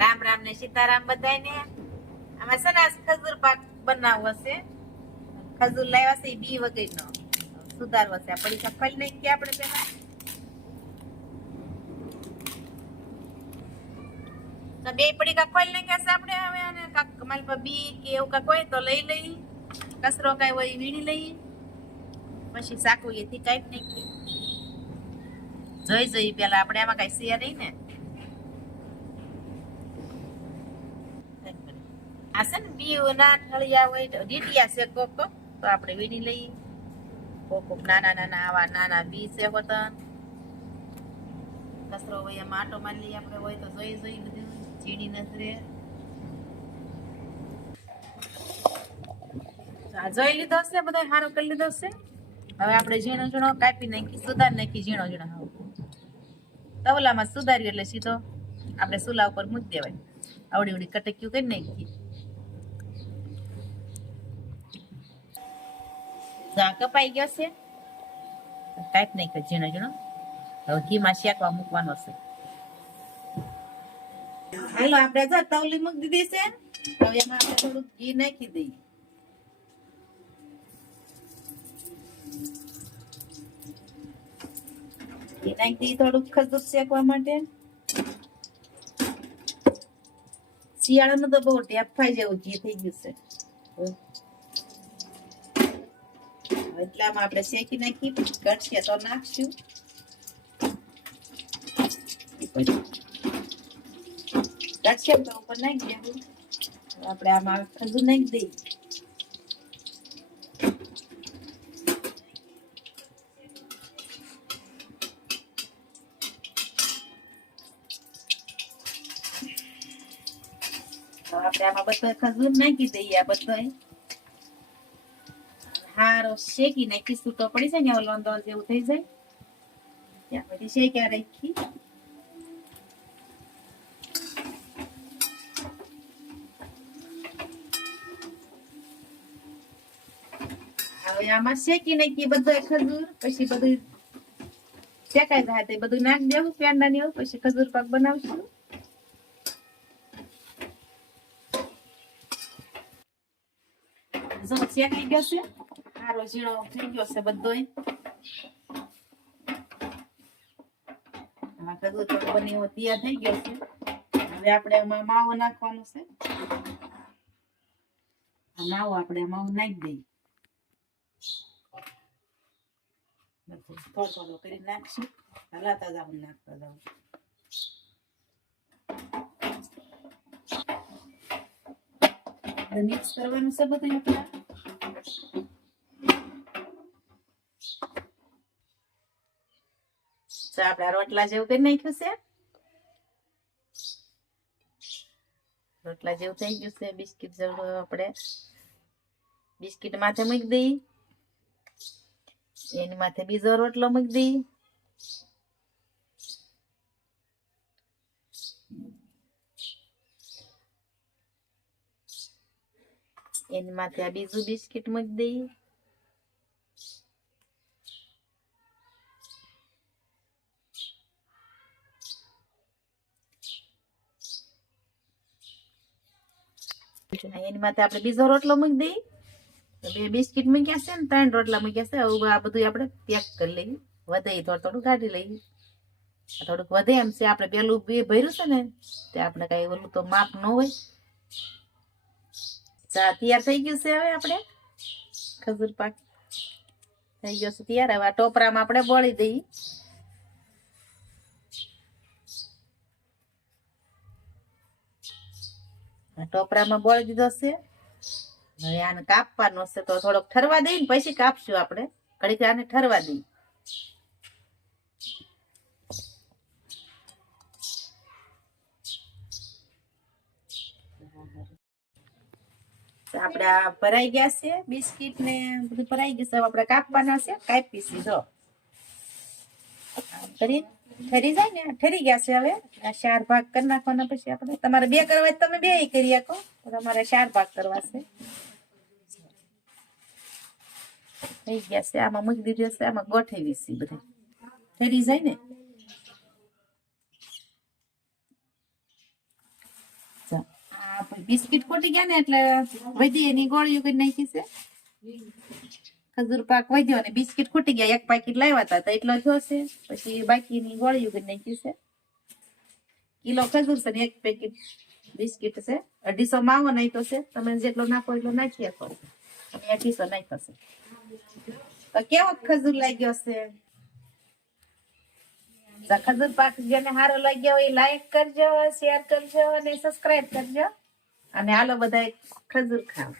રામ રામ ને સીતારામ બધાને આમાં છે ને ખજૂર પાક બનાવવો છે. ખજૂર લાવ્યા છે બી વગરનો. સુધારવો છે. આપણી પડીકા ફળ નહીં કે આપણે પેલા બે પડીકા ફળ નાખ્યા છે આપણે હવે, અને મારી પાસે બી કે એવું કાંક હોય તો લઈ લઈ. કચરો કાંઈ હોય વીણી લઈ. પછી સાકું એથી કાંઈક નહીં જોઈ જોઈ પેલા આપણે આમાં કાંઈ શેર નહીં ને. આ છે ને બીઓના ઠળિયા હોય તો ડીટીયા છે કોક, તો આપણે વીણી લઈએ. કોક નાના નાના આવા નાના બી છે હોતન કચરો હોય એમાં આટો મારી લઈએ આપણે, હોય તો જોઈ જોઈ બધું, ઝીણી નજરે. જોઈ લીધો છે બધા સારો કરી લીધો છે હવે આપણે ઝીણો ઝીણો કાપી નાખી, સુધાર નાખી ઝીણો ઝીણો. તવલામાં સુધારી એટલે સીધો આપણે સુલા ઉપર મૂકી દેવાય. આવડી આવડી કટક્યું કરી નાખી જા કપાઈ ગયો છે. કાંઈક નાખ્યો ઝીણો ઝીણો. હવે ઘીમાં શેકવા મૂકવાનો છે. હાલો, આપણે જો તવલી મૂકી દીધી છે. હવે એમાં આપણે થોડું ઘી નાખી દઈએ. ઘી થોડુંક ખજૂર શેકવા માટે. શિયાળાનું તો બહુ ટેફાઈ જેવું ઘી થઈ ગયું છે. એટલામાં આપણે શેકી નાખી ઘટશે તો નાખશું. ઘટશે તો ઉપર નાખી દેવું. આપણે આમાં ખજુ નાખી દઈએ. આપણે આમાં બધો ખજૂર નાખી દઈએ આ બધો શેકી નાખીશું તો પડી જાય ને ઓલો લોંદો જેવું થઈ જાય. ત્યાં પછી શેક્યા રાખી? હવે આમાં શેકી નાખી બધું ખજૂર, પછી બધું શેકાઈ જાય તે બધું નાખી દેવું પેંડા ને પછી ખજૂર પાક બનાવશું. શેકાઈ ગયો છે. સારો ઝીણો થઈ ગયો છે બધો કદું તો બની તૈયાર થઈ ગયો છે. હવે આપણે એમાં માવો નાખવાનો છે. માવો નાખી દઈએ. થોડો થોડો કરી નાખશું. હલાતા જાવ નાખતા જાઉં મિક્સ કરવાનું છે બધું આપણે. તો આપણે રોટલા જેવું કરી નાખ્યું છે. રોટલા જેવું થઈ ગયું છે. બિસ્કિટ જેવું આપણે બિસ્કિટ માથે મૂકી દઈ એની માથે બીજો રોટલો મૂકી દઈ એની માથે આ બીજું બિસ્કિટ મૂકી દઈ એની માટે આપણે બીજો રોટલો મૂકી દઈએ. બે બિસ્કિટ મૂક્યા છે ને, ત્રણ રોટલા મૂક્યા છે. હવે આ બધું આપણે પેક કરી લઈએ. વધે થોડું થોડું કાઢી લઈએ. થોડુંક વધે એમ છે. આપણે પેલું બે ભર્યું છે ને, તે આપણે કઈ ઓલું તો માપ ન હોય. ચા તૈયાર થઈ ગયું છે હવે આપણે? ખજૂર પાક. થઈ ગયો છે તૈયાર. હવે આ ટોપરામાં આપણે બોળી દઈએ. ટોપરામાં બોળી દીધો છે. હવે આને કાપવાનો છે તો થોડોક ઠરવા દઈ ને પછી કાપશું આપણે. ઘડીક આને ઠરવા દઈ. આપણે ભરાઈ ગયા છે, બિસ્કિટ ને બધું ભરાઈ ગયું છે. આપણે કાપવાના છે કાપી સીધો કરી ઠરી જાય ને, ઠરી ગયા છે હવે. આ ચાર ભાગ કરી નાખવાના પછી આપણે. તમારે બે કરવા તમે બે કરી શકો. તમારે ચાર ભાગ કરવા છે. થઈ ગયા છે. આમાં મૂકી દીધી હશે આમાં ગોઠવી છે બધું. ઠરી જાય ને. બિસ્કિટ ખોટી ગયા ને એટલે વધી એની ગોળીઓ કરી નાખી છે. ખજૂર પાક વધ્યો અને બિસ્કિટ ખૂટી ગયા, એક પાકીટ લાવ્યા હતા તો એટલો છે. પછી બાકીની ગોળીઓ કરી નાખ્યું છે. કિલો ખજૂર છે ને એક પેકેટ બિસ્કિટ છે. અઢીસો માવો નાખ્યો છે. તમે જેટલો નાખો એટલો નાખી શકો અને અઢીસો નાખ્યો છે. તો કેવો ખજૂર લાગ્યો છે? ખજૂર પાક જેને સારો લાગ્યો હોય લાઈક કરજો શેર કરજો અને સબસ્ક્રાઇબ કરજો. અને હાલો બધા ખજૂર ખાવ.